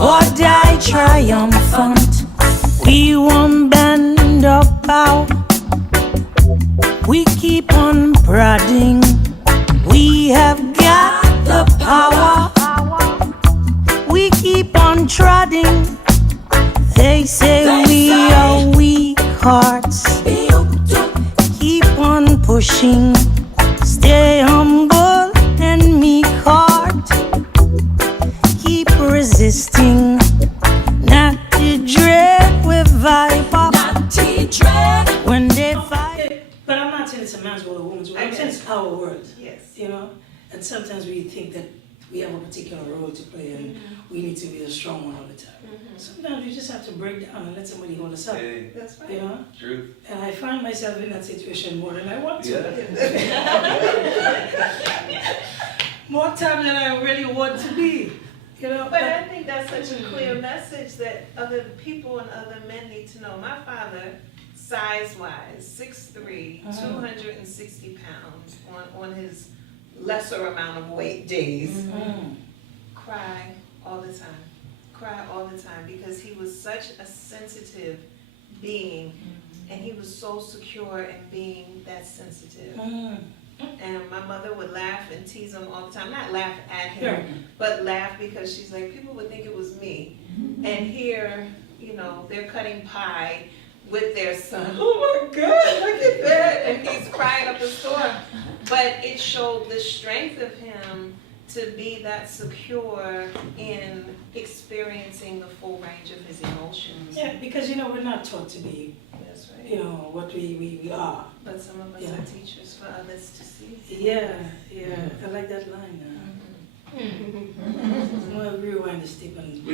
or die triumphant. We won't bend or bow. We keep on prodding. We have got the power. We keep on trotting. They say we are weak hearts. Keep on pushing. Stay humble and meek heart. Keep resisting. Not to dread with viper. Not to dread when they fight. But I'm not saying it's a man's world or a woman's world. I'm saying it's our world. Yes. You know? And sometimes we think that we have a particular role to play and we need to be the strong one all the time. Sometimes we just have to break down and let somebody hold us up. Hey, That's right. You know? truth. And I find myself in that situation more than I want to. More time than I really want to be. You know? But I think that's such a clear message that other people and other men need to know. My father, size-wise, 6'3", 260 pounds on his lesser amount of weight days, cry all the time. Cry all the time because he was such a sensitive being and he was so secure in being that sensitive. And my mother would laugh and tease him all the time. Not laugh at him, but laugh because she's like, people would think it was me. And here, you know, they're cutting pie with their son. Oh my God, look at that. And he's crying up a storm. But it showed the strength of him to be that secure in experiencing the full range of his emotions. Yeah, because, you know, we're not taught to be, That's right. you know, what we are. But some of us are teachers for others to see. Yeah, I like that line. I'm going to rewind the tape and...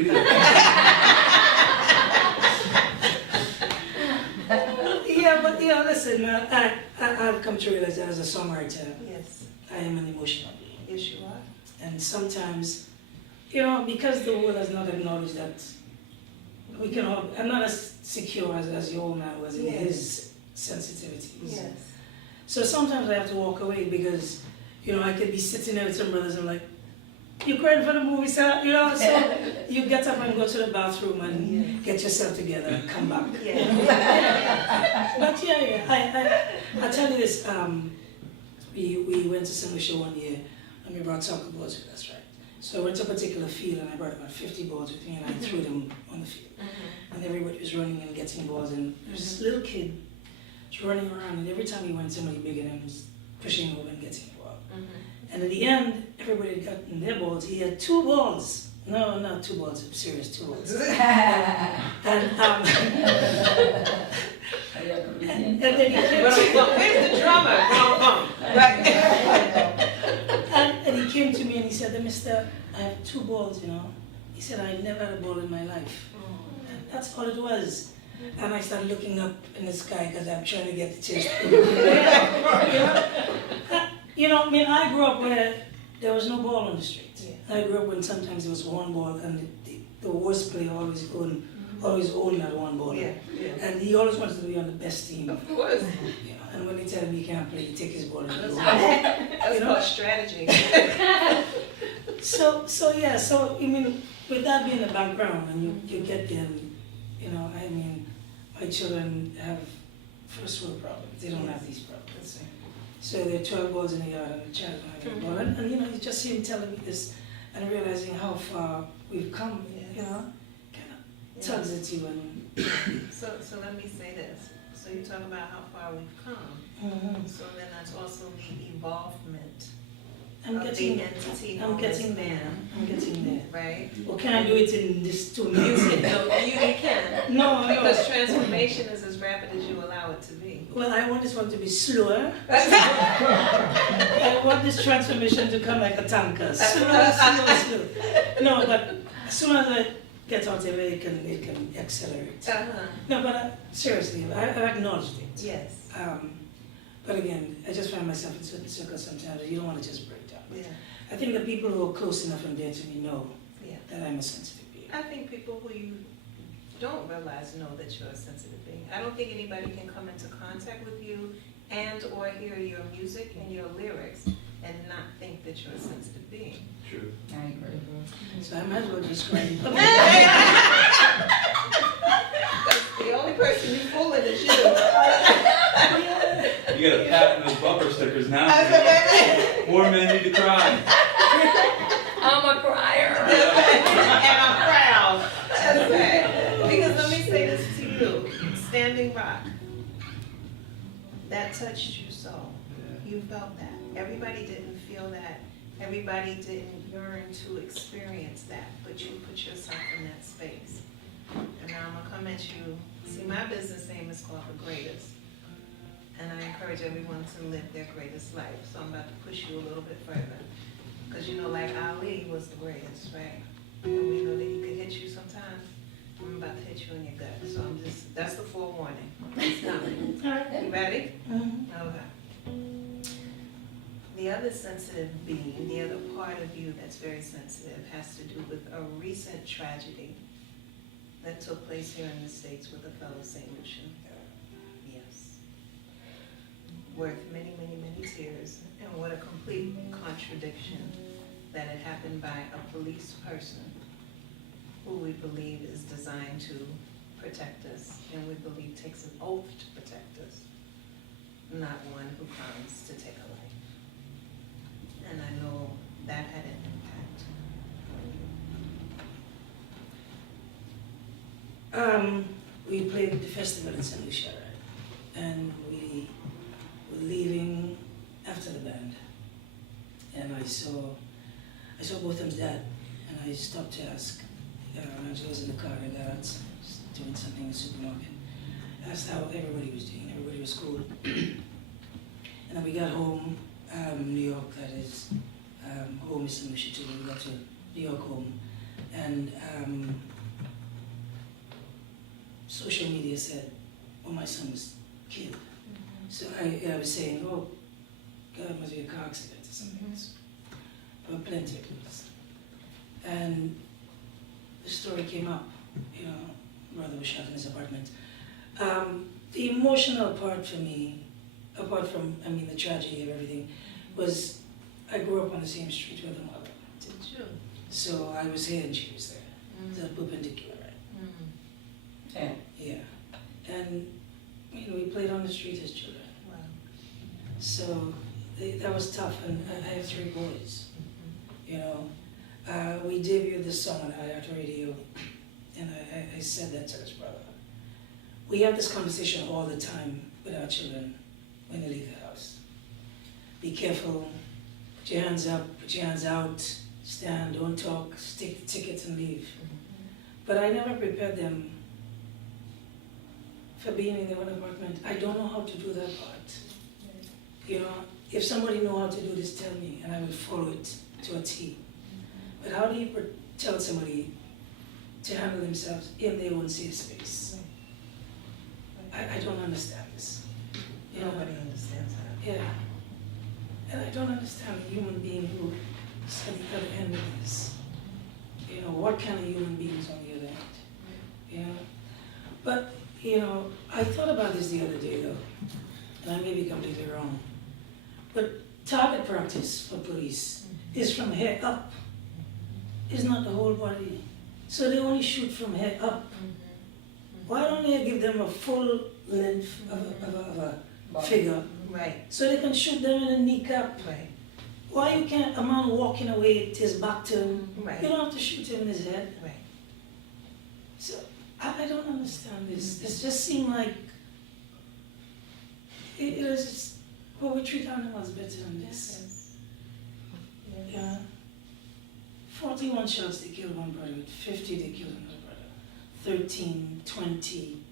Yeah, but, you know, listen, I've come to realize that as a songwriter, Yes. I am an emotional being. Yes, you are. And sometimes, you know, because the world has not acknowledged that we can all, I'm not as secure as your old man was in his sensitivities. Yes. So sometimes I have to walk away because, you know, I could be sitting there with some brothers and like, you crying for the movie, sir? You know, so you get up and go to the bathroom and get yourself together and come back. But I tell you this, we went to some show one year and we brought soccer balls with us, right? So I went to a particular field and I brought about 50 balls with me and I threw them on the field. And everybody was running and getting balls and there was this little kid was running around and every time he went, somebody bigger than him was pushing over and getting the ball. And at the end, everybody had gotten their balls. He had 2 balls. No, not 2 balls, I'm serious, 2 balls. And then he came Where's the drummer? and he came to me and he said, Mister, I have 2 balls, you know. He said, I never had a ball in my life. And that's all it was. And I started looking up in the sky because I'm trying to get the chest. You know, I mean, I grew up where there was no ball on the street. I grew up when sometimes there was 1 ball and the worst player always owned that 1 ball. And he always wanted to be on the best team. Of course. You know, and when they tell him he can't play, he take his ball and go. That's called strategy. So I mean, with that being the background and you get there, and, you know, I mean, my children have first world problems. They don't have these problems. So there are 12 balls in the yard and the child don't have a ball. And you know, you just see him telling me this and realizing how far we've come, you know, kind of tugs at you. And So let me say this. So you talk about how far we've come. So then that's also the evolvement I'm of getting the entity I'm known as getting there. man. I'm getting there. Right? Well, can I do it in this 2 minutes? No, you can. No. Because transformation is as rapid as you allow it to be. Well, I want this one to be slower. I want this transformation to come like a tanker. Slow. No, but as soon as I get out there, it can accelerate. No, but seriously, I acknowledged it. Yes. But again, I just find myself in certain circles sometimes that you don't want to just break down. Yeah. I think the people who are close enough and dear to me know Yeah. that I'm a sensitive being. I think people who you don't realize know that you're a sensitive being. I don't think anybody can come into contact with you and or hear your music and your lyrics and not think that you're a sensitive being. True. I agree. So I might as well just cry. The only person you fooling is you. You got a patent those bumper stickers now. I said that. More men need to cry. I'm a crier. And I'm proud. That's right. Because let me say this to you, Standing Rock, that touched you so. You felt that. Everybody didn't feel that. Everybody didn't yearn to experience that, but you put yourself in that space. And now I'm gonna come at you. See, my business name is called The Greatest. And I encourage everyone to live their greatest life. So I'm about to push you a little bit further. Because you know, like Ali was the greatest, right? And we know that he could hit you sometimes. I'm about to hit you in your gut. So that's the forewarning. It's coming. You ready? Okay. The other sensitive being, the other part of you that's very sensitive has to do with a recent tragedy that took place here in the States with a fellow St. Lucian. Yes. Worth many, many, many tears. And what a complete contradiction that it happened by a police person who we believe is designed to protect us, and we believe takes an oath to protect us, not one who comes to take a life. And I know that had an impact on you. We played the festival in St. Lucia, right? And we were leaving after the band. And I saw both of them's dad, and I stopped to ask, Angela was in the car, I got out, doing something in the supermarket. I asked how everybody was doing. Everybody was cool. And then we got home, New York, that is, home is St. Lucia too. We got to New York home, and social media said, oh, my son was killed. So I was saying, oh, God, must be a car accident or something else. There were plenty of clues. And the story came up, brother was shot in his apartment. The emotional part for me, apart from, the tragedy of everything, was I grew up on the same street with her mother. Did you? So I was here and she was there. That perpendicular, right? Yeah. And, we played on the street as children. Wow. So that was tough, and I have 3 boys, We debuted this song on IAT Radio, and I said that to his brother. We have this conversation all the time with our children when they leave the house. Be careful, put your hands up, put your hands out, stand, don't talk, stick the tickets and leave. But I never prepared them for being in their own apartment. I don't know how to do that part. If somebody know how to do this, tell me, and I will follow it to a T. But how do you tell somebody to handle themselves in their own safe space? I don't understand this. Nobody understands that. Yeah. And I don't understand a human being who is at the other end of this. What kind of human beings on the other end? But, I thought about this the other day though, and I may be completely wrong. But target practice for police is from head up. It's not the whole body. So they only shoot from head up. Why don't they give them a full length of a figure? Right. So they can shoot them in the kneecap. Right. Why you can't, a man walking away with his back turned, Right. you don't have to shoot him in his head. Right. So I don't understand this. It just seemed like it was just, we treat animals better than this. Yes. Yeah. 41 shots they killed one brother, with 50 they killed another brother. 13, 20,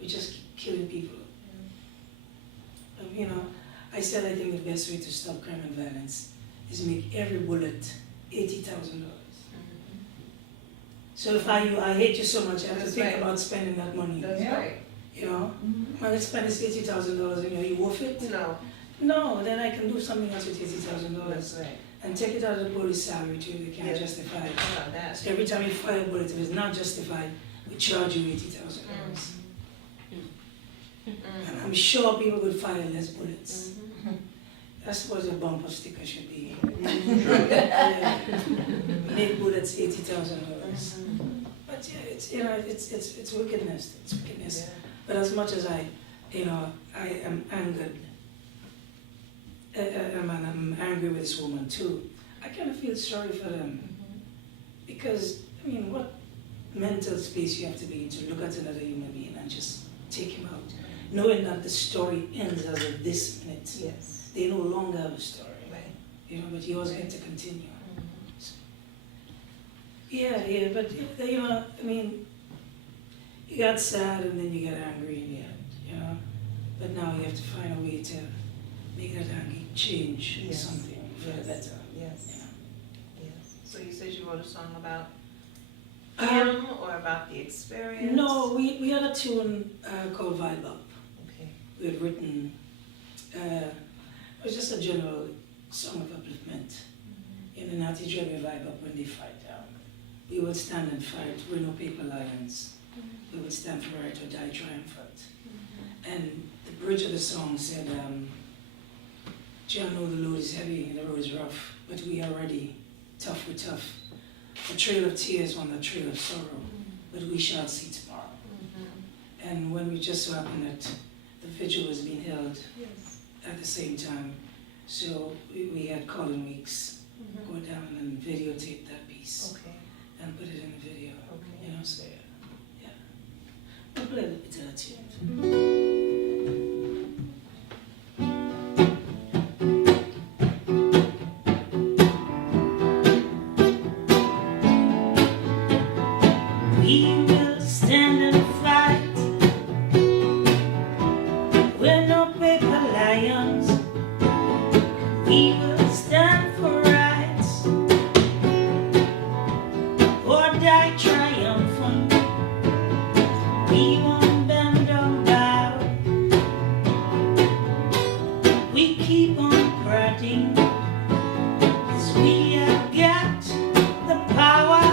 we just keep killing people. I said I think the best way to stop crime and violence is make every bullet $80,000. So if I hate you so much, I have to That's think right. about spending that money. That's right. When I spend this $80,000, you worth it? No. No, then I can do something else with $80,000 That's right. and take it out of the police salary too. They can't Yeah. justify it. How about that? So every time you fire a bullet, if it's not justified, we charge you $80,000. And I'm sure people would fire less bullets. That's what a bumper sticker should be. Yeah. Make bullets it's $80,000. But yeah, it's it's wickedness. It's wickedness. Yeah. But as much as I am angered, and I'm angry with this woman too, I kind of feel sorry for them because I mean, what mental space you have to be in to look at another human being and just take him out, knowing that the story ends as of this minute. Yes. They no longer have a story, Right. but yours get to continue. Yeah, but I mean, you got sad and then you get angry in the end, but now you have to find a way to make that anger change into Yes. something for the better. Yes. Yes. So you said you wrote a song about Um, him or about the experience? No, we had a tune called Vibe Up. Okay. We had written, it was just a general song of upliftment. In the Natty Dread we vibe up when they fight down. We will stand and fight, we're no paper lions. We will stand for right or die triumphant. And the bridge of the song said, Jah know the load is heavy and the road is rough, but we are ready, tough we're tough. A trail of tears on the trail of sorrow, but we shall see tomorrow. And when we just so happened that the vigil was being held Yes. at the same time, so we had Colin Weekes go down and videotape that piece Okay. and put it in the video. Okay. So yeah. We'll play a little bit of that tune. We will stand and fight. We're no paper lions. We will stand for rights or die triumphant. We won't bend or bow. We keep on prodding, 'cause we have got the power.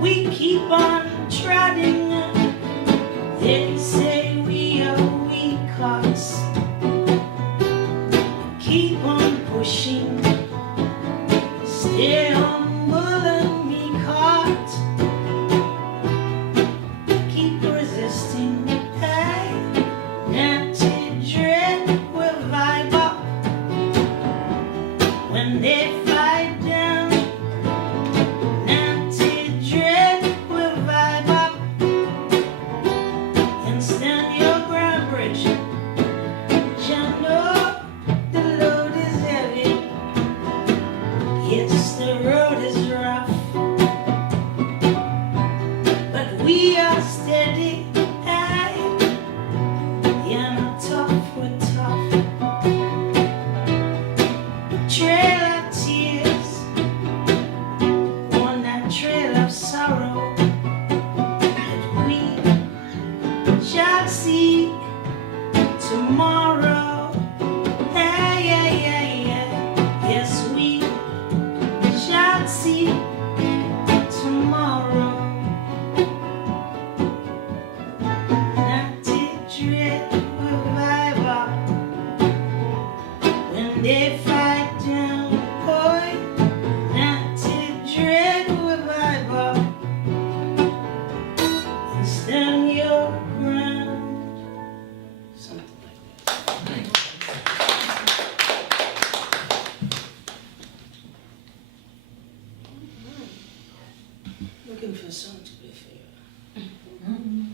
We keep on treading. They say we are weak hearts. Keep on pushing. Stay humble and meek heart. Keep resisting. Hey, Nancy Dread will vibe up when they fight down. Nancy Dread will vibe up and stand your ground bridge. Jah know the load is heavy. Yes, the road is rough, but we are steady. Aye, yeah, tough, we're tough. Trail of tears on that trail of sorrow, that we shall see tomorrow. Yes, we shall see tomorrow. Natty Dread will vibe up when they fight down. Boy, Natty Dread will vibe up and stand your ground. Something like that. Looking for a song to play for you.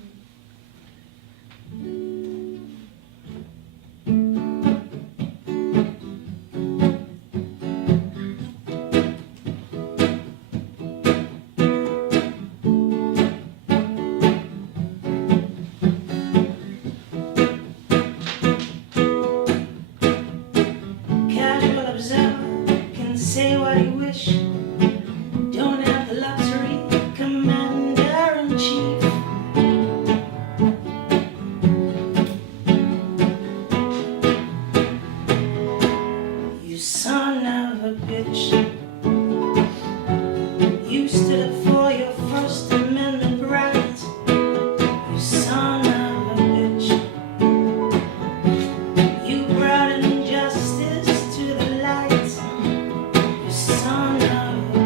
Casual observer can say what he wish. Don't have the luxury, commander-in-chief. You son of a bitch. You stood up for your First Amendment right. You son of a bitch. You brought injustice to the light. You son of a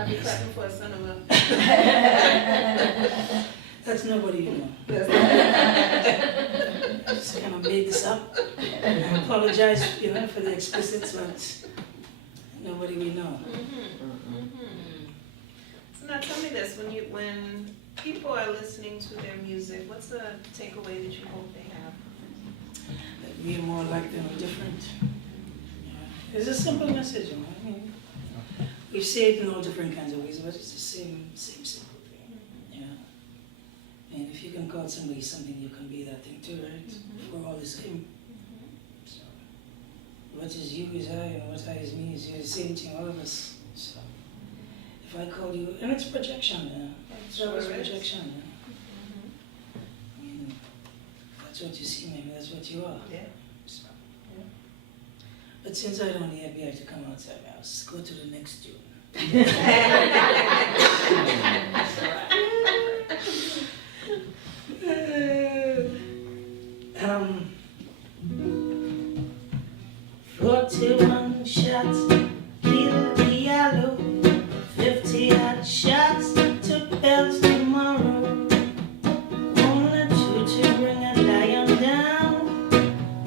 I'll be clapping for a son of a. That's nobody you know. I just kind of made this up. I apologize, for the explicits, but nobody we know. So now tell me this, when people are listening to their music, what's the takeaway that you hope they have? That we are more like them or different. Yeah. It's a simple message, I mean, we say it in all different kinds of ways, but it's the same simple thing. Yeah. And if you can call somebody something, you can be that thing too, right? We're all the same. So, what is you is I, and what I is me is you. The same thing, all of us. So, if I call you, and it's projection, it's always projection. I mean, that's what you see, maybe that's what you are. Yeah. So, yeah. But since I don't have to come outside my house, go to the next June. um, 41 shots, kill the yellow, 50 odd shots to bells tomorrow. Only two to bring a lion down.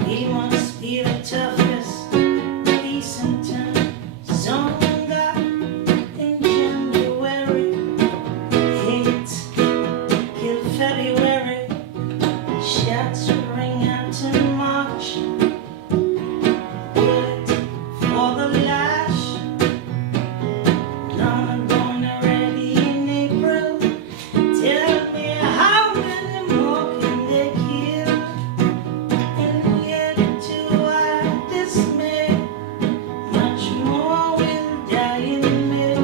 We must be the toughest, decent time. Zonga in January, hate, kill February. Shots ring out in March. Bullet for the lash. None born already in April. Tell me how many more can they kill? And yet to our dismay, much more will die in May.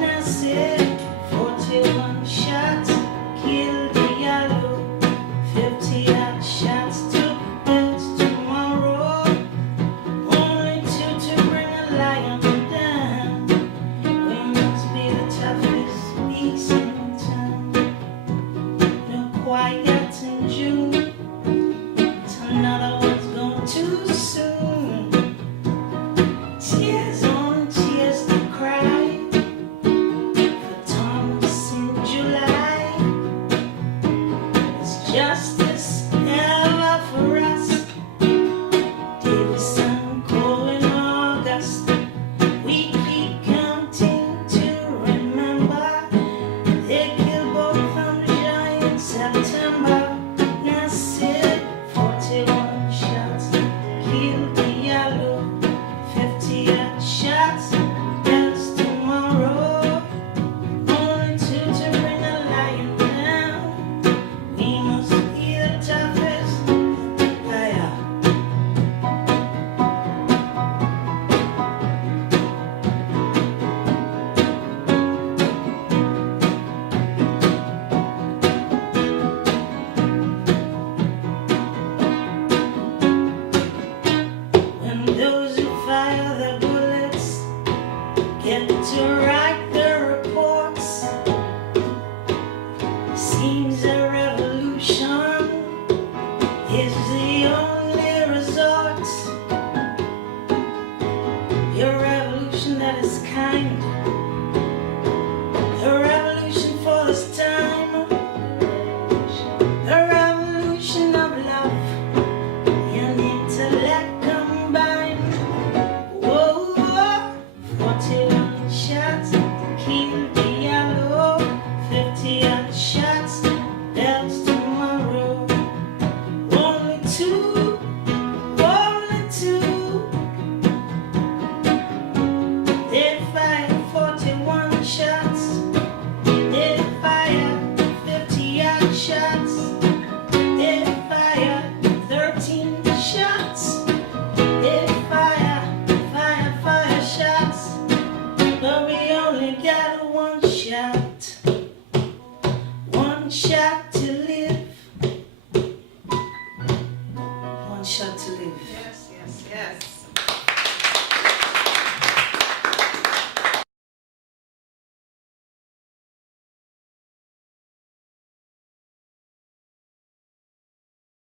Now say 41 shots, kill the yellow, 50 odd shots to beds tomorrow. Only two to bring a lion down. We must be the toughest beast in town. No quiet in June. Another one's gone too soon. Tears on tears to cry for Thomas in July. It's justice ever for us. Davison, Cole in August. We keep counting to remember. They killed both from July in September. Now sit 41 shots, kill the yellow, 50 odd shots, bells tomorrow. Only two to bring a lion down. We must be the toughest. Higher. When those who fire the bullets get to write the reports, seems a revolution is the only resort. A revolution that is kind, a revolution for this time, a revolution of love and intellect combined. Whoa, whoa, 41 shots, kill the yellow, 50 odd shots, bells tomorrow. Only two, only two. They fire 41 shots. They fire 50 odd shots. They fire 13 shots. They fire shots. But we only got one shot. One shot to live. One shot to live. Yes, yes, yes.